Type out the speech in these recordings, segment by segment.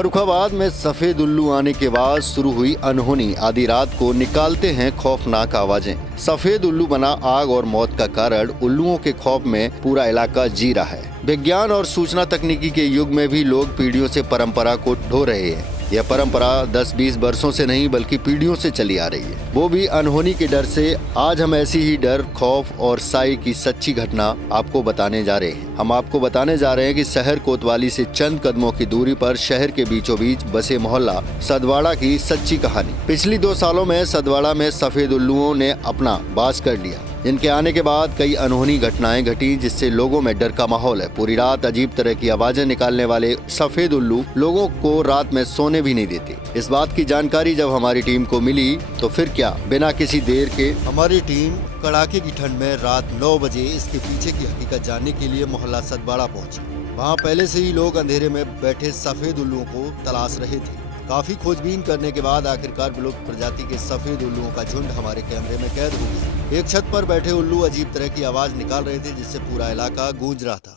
फर्रुखाबाद में सफेद उल्लू आने के बाद शुरू हुई अनहोनी। आधी रात को निकालते हैं खौफनाक आवाजें। सफेद उल्लू बना आग और मौत का कारण। उल्लुओं के खौफ में पूरा इलाका जी रहा है। विज्ञान और सूचना तकनीकी के युग में भी लोग पीढ़ियों से परंपरा को ढो रहे हैं। यह परंपरा 10-20 वर्षों से नहीं बल्कि पीढ़ियों से चली आ रही है, वो भी अनहोनी के डर से। आज हम ऐसी ही डर, खौफ और साई की सच्ची घटना आपको बताने जा रहे हैं। हम आपको बताने जा रहे हैं कि शहर कोतवाली से चंद कदमों की दूरी पर शहर के बीचों बीच बसे मोहल्ला सदवाड़ा की सच्ची कहानी। पिछली 2 सालों में सदवाड़ा में सफेद उल्लुओं ने अपना वास कर लिया। इनके आने के बाद कई अनहोनी घटनाएं घटी, जिससे लोगों में डर का माहौल है। पूरी रात अजीब तरह की आवाजें निकालने वाले सफेद उल्लू लोगों को रात में सोने भी नहीं देते। इस बात की जानकारी जब हमारी टीम को मिली तो फिर क्या, बिना किसी देर के हमारी टीम कड़ाके की ठंड में रात 9 बजे इसके पीछे की हकीकत जानने के लिए मोहल्ला सदवाड़ा पहुंची। वहां पहले से ही लोग अंधेरे में बैठे सफेद उल्लुओं को तलाश रहे थे। काफी खोजबीन करने के बाद आखिरकार विलुप्त प्रजाति के सफेद उल्लुओं का झुंड हमारे कैमरे में कैद हो गया। एक छत पर बैठे उल्लू अजीब तरह की आवाज निकाल रहे थे, जिससे पूरा इलाका गूंज रहा था।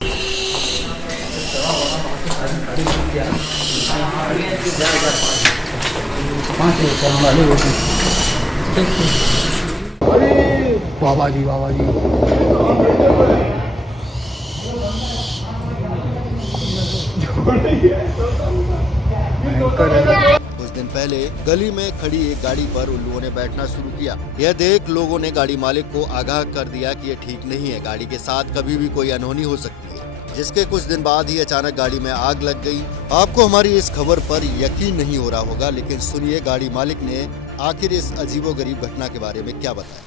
बाबा जी बाबा जी कुछ दिन पहले गली में खड़ी एक गाड़ी पर उल्लुओं ने बैठना शुरू किया। यह देख लोगों ने गाड़ी मालिक को आगाह कर दिया कि यह ठीक नहीं है, गाड़ी के साथ कभी भी कोई अनहोनी हो सकती है। जिसके कुछ दिन बाद ही अचानक गाड़ी में आग लग गई। आपको हमारी इस खबर पर यकीन नहीं हो रहा होगा, लेकिन सुनिए गाड़ी मालिक ने आखिर इस अजीबोगरीब घटना के बारे में क्या बताया।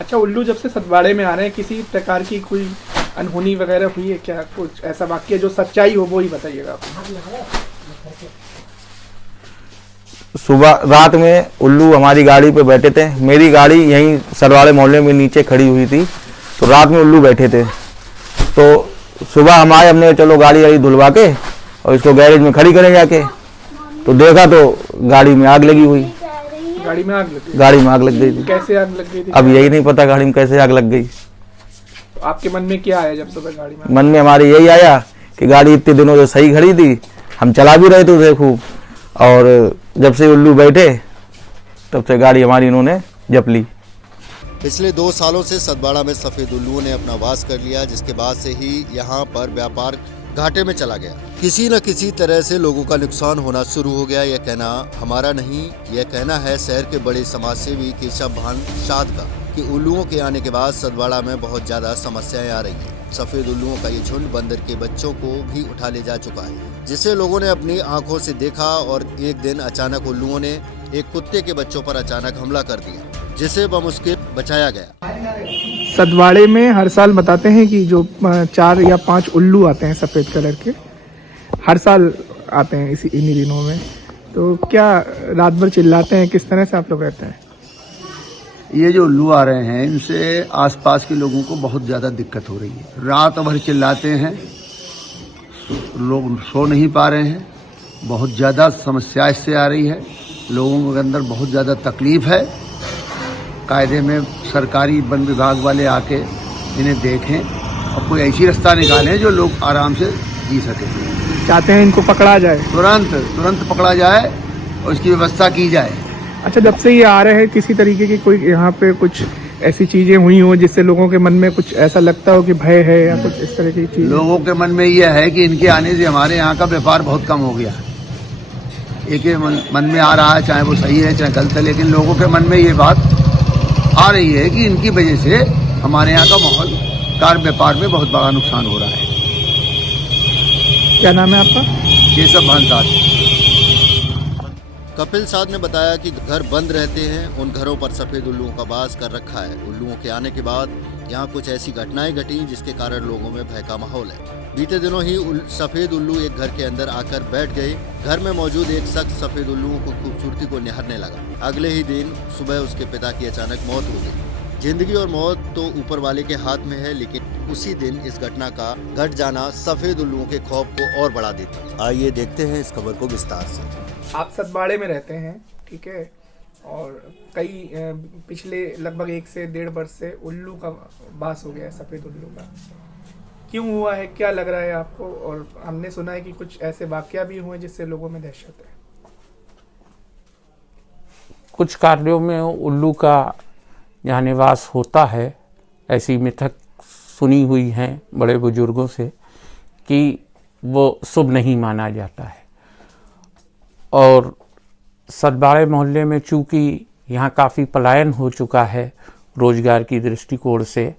अच्छा, उल्लू जब से सदवाड़े में आ रहे हैं, किसी प्रकार की कोई अनहोनी वगैरह हुई है क्या? कुछ ऐसा वाक्य जो सच्चाई हो वो ही बताइएगा। सुबह रात में उल्लू हमारी गाड़ी पे बैठे थे। मेरी गाड़ी यहीं सरवाड़े मोहल्ले में नीचे खड़ी हुई थी, तो रात में उल्लू बैठे थे। तो सुबह हम आए, हमने चलो गाड़ी धुलवा के और इसको गैरेज में खड़ी करें जाके। तो देखा तो गाड़ी में आग लगी हुई। गाड़ी में आग लग गई? गाड़ी में आग लग गई थी। कैसे आग लग गई थी? अब यही नहीं पता गाड़ी में कैसे आग लग गई। तो आपके मन में क्या आया जब सुबह गाड़ी में? मन में हमारे यही आया कि गाड़ी इतने दिनों से सही खड़ी थी, हम चला भी रहे थे खूब, और जब से उल्लू बैठे तब से गाड़ी हमारी इन्होंने जप ली। पिछले 2 सालों से सदवाड़ा में सफेद उल्लुओं ने अपना वास कर लिया, जिसके बाद से ही यहाँ पर व्यापार घाटे में चला गया। किसी न किसी तरह से लोगों का नुकसान होना शुरू हो गया। यह कहना हमारा नहीं, यह कहना है शहर के बड़े समाजसेवी केशव भान शाद का कि उल्लुओं के आने के बाद सदवाड़ा में बहुत ज्यादा समस्याएं आ रही हैं। सफेद उल्लुओं का ये झुंड बंदर के बच्चों को भी उठा ले जा चुका है, जिसे लोगों ने अपनी आंखों से देखा। और एक दिन अचानक उल्लुओं ने एक कुत्ते के बच्चों पर अचानक हमला कर दिया, जिसे बमुश्किल बचाया गया। सदवाड़े में हर साल बताते हैं कि जो 4 या 5 उल्लू आते हैं सफेद कलर के, हर साल आते हैं इन्हीं दिनों में। तो क्या रात भर चिल्लाते हैं? किस तरह से आप लोग रहते हैं? ये जो उल्लू आ रहे हैं, इनसे आसपास के लोगों को बहुत ज्यादा दिक्कत हो रही है। रात भर चिल्लाते हैं, लोग सो नहीं पा रहे हैं। बहुत ज्यादा समस्या इससे आ रही है, लोगों के अंदर बहुत ज्यादा तकलीफ है। कायदे में सरकारी वन विभाग वाले आके इन्हें देखें और कोई ऐसी रास्ता निकालें जो लोग आराम से जी सके। चाहते हैं इनको पकड़ा जाए, तुरंत पकड़ा जाए और इसकी व्यवस्था की जाए। अच्छा, जब से ये आ रहे हैं किसी तरीके की कोई यहाँ पे कुछ ऐसी चीजें हुई हो जिससे लोगों के मन में कुछ ऐसा लगता हो कि भय है या कुछ इस तरह की चीज? लोगों के मन में यह है कि इनके आने से हमारे यहाँ का व्यापार बहुत कम हो गया। एक मन में आ रहा है, चाहे वो सही है चाहे गलत है, लेकिन लोगों के मन में ये बात आ रही है कि इनकी वजह से हमारे यहाँ का माहौल कार व्यापार में बहुत बड़ा नुकसान हो रहा है। क्या नाम है आपका? केशव भान साहब। कपिल साध ने बताया कि घर बंद रहते हैं, उन घरों पर सफेद उल्लुओं का वास कर रखा है। उल्लुओं के आने के बाद यहाँ कुछ ऐसी घटनाएं घटी जिसके कारण लोगों में भय का माहौल है। बीते दिनों ही सफेद उल्लू एक घर के अंदर आकर बैठ गए। घर में मौजूद एक शख्स सफेद उल्लुओं को खूबसूरती को निहारने लगा। अगले ही दिन सुबह उसके पिता की अचानक मौत हो गई। जिंदगी और मौत तो ऊपर वाले के हाथ में है, लेकिन उसी दिन इस घटना का घट जाना सफेद उल्लुओं के खौफ को और बढ़ा देती है। आइए देखते हैं इस खबर को विस्तार से। आप सदवाड़े में रहते हैं, ठीक है, और कई पिछले लगभग 1 से 1.5 वर्ष से उल्लू का वास हो गया है, सफेद उल्लू का। क्यों हुआ है, क्या लग रहा है आपको? और हमने सुना है कि कुछ ऐसे वाकया भी हुए जिससे लोगों में दहशत है। कुछ कार्यों में उल्लू का यहाँ निवास होता है, ऐसी मिथक सुनी हुई हैं बड़े बुजुर्गों से कि वो शुभ नहीं माना जाता है। और सतबाड़े मोहल्ले में चूँकि यहाँ काफ़ी पलायन हो चुका है रोजगार की दृष्टिकोण से,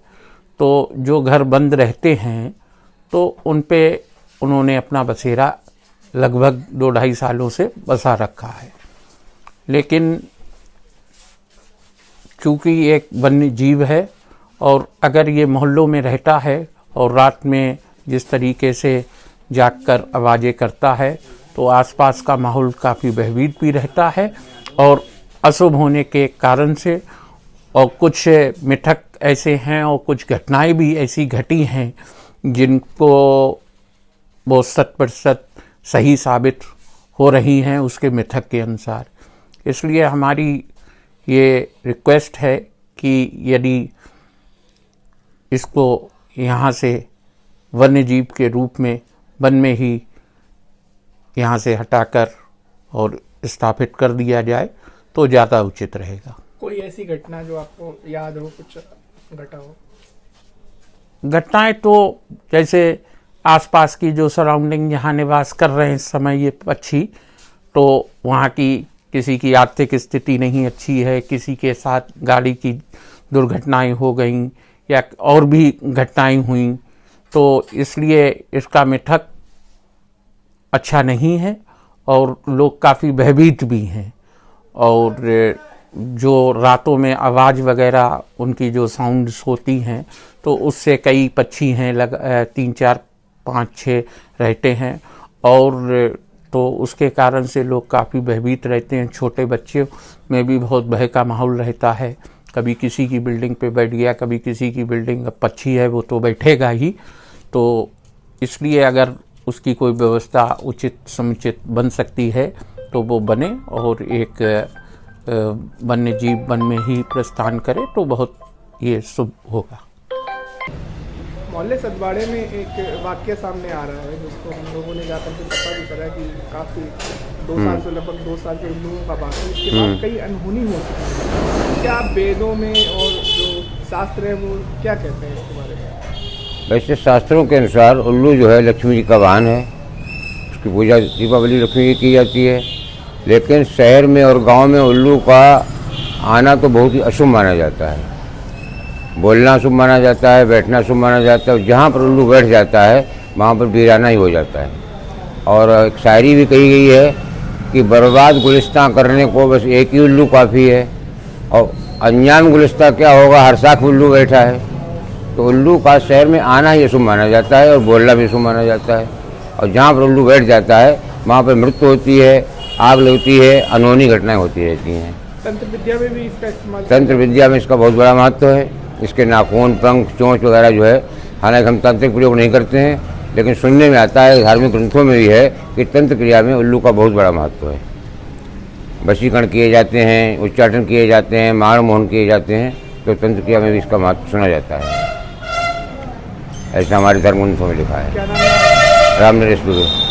तो जो घर बंद रहते हैं तो उन पे उन्होंने अपना बसेरा लगभग 2-2.5 सालों से बसा रखा है। लेकिन चूँकि एक वन्य जीव है और अगर ये मोहल्लों में रहता है और रात में जिस तरीके से जागकर आवाज़ें करता है तो आसपास का माहौल काफ़ी भयभीत भी रहता है। और अशुभ होने के कारण से और कुछ मिथक ऐसे हैं और कुछ घटनाएं भी ऐसी घटी हैं जिनको वो 100% सही साबित हो रही हैं उसके मिथक के अनुसार। इसलिए हमारी ये रिक्वेस्ट है कि यदि इसको यहाँ से वन्य जीव के रूप में वन में ही यहाँ से हटाकर और स्थापित कर दिया जाए तो ज़्यादा उचित रहेगा। कोई ऐसी घटना जो आपको याद हो, कुछ घटा हो? घटनाएं तो जैसे आसपास की जो सराउंडिंग यहाँ निवास कर रहे हैं इस समय ये पक्षी, तो वहाँ की किसी की आर्थिक स्थिति नहीं अच्छी है, किसी के साथ गाड़ी की दुर्घटनाएं हो गई या और भी घटनाएं हुई, तो इसलिए इसका मिथक अच्छा नहीं है और लोग काफ़ी भयभीत भी हैं। और जो रातों में आवाज़ वगैरह उनकी जो साउंड्स होती हैं तो उससे कई पक्षी हैं 3, 4, 5, 6 रहते हैं और तो उसके कारण से लोग काफ़ी भयभीत रहते हैं। छोटे बच्चे में भी बहुत भय का माहौल रहता है, कभी किसी की बिल्डिंग पे बैठ गया, कभी किसी की बिल्डिंग, अब पक्षी है वो तो बैठेगा ही। तो इसलिए अगर उसकी कोई व्यवस्था उचित समुचित बन सकती है तो वो बने और एक वन्य जीव वन में ही प्रस्थान करे तो बहुत ये शुभ होगा। मोहल्ले सतबाड़े में एक वाक्य सामने आ रहा है जिसको हम लोगों ने जाकर के पता भी करा कि काफ़ी 2 साल से लगभग 2 साल के उल्लुओं का बात है। इसके बाद कई अनहोनी हो चुकी है। क्या वेदों में और जो शास्त्र है वो क्या कहते हैं इसके बारे में? वैसे शास्त्रों के अनुसार उल्लू जो है लक्ष्मी जी का वाहन है, उसकी पूजा दीपावली लक्ष्मी की की जाती है। लेकिन शहर में और गांव में उल्लू का आना तो बहुत ही अशुभ माना जाता है। बोलना शुभ माना जाता है, बैठना शुभ माना जाता है। जहाँ पर उल्लू बैठ जाता है वहाँ पर वीराना ही हो जाता है। और एक शायरी भी कही गई है कि बर्बाद गुलिस्तां करने को बस एक ही उल्लू काफ़ी है, और अनजान गुलिस्तां क्या होगा, हर साख उल्लू बैठा है। तो उल्लू का शहर में आना ही अशुभ माना जाता है और बोलना भी शुभ माना जाता है। और जहाँ पर उल्लू बैठ जाता है वहाँ पर मृत्यु होती है, आग लगती है, अनहोनी घटनाएं होती रहती हैं। तंत्र विद्या में भी इसका इस्तेमाल, तंत्र विद्या में इसका बहुत बड़ा महत्व है। इसके नाखून, पंख, चोंच वगैरह जो है, हालांकि हम तांत्रिक प्रयोग नहीं करते हैं, लेकिन सुनने में आता है, धार्मिक ग्रंथों में भी है कि तंत्र क्रिया में उल्लू का बहुत बड़ा महत्व है। वशीकरण किए जाते हैं, उच्चाटन किए जाते हैं, मारण मोहन किए जाते हैं, तो तंत्र क्रिया में भी इसका महत्व सुना जाता है। ऐसा हमारे धर्म ग्रंथों में लिखा है। क्या नाम है? राम नरेश दुबे।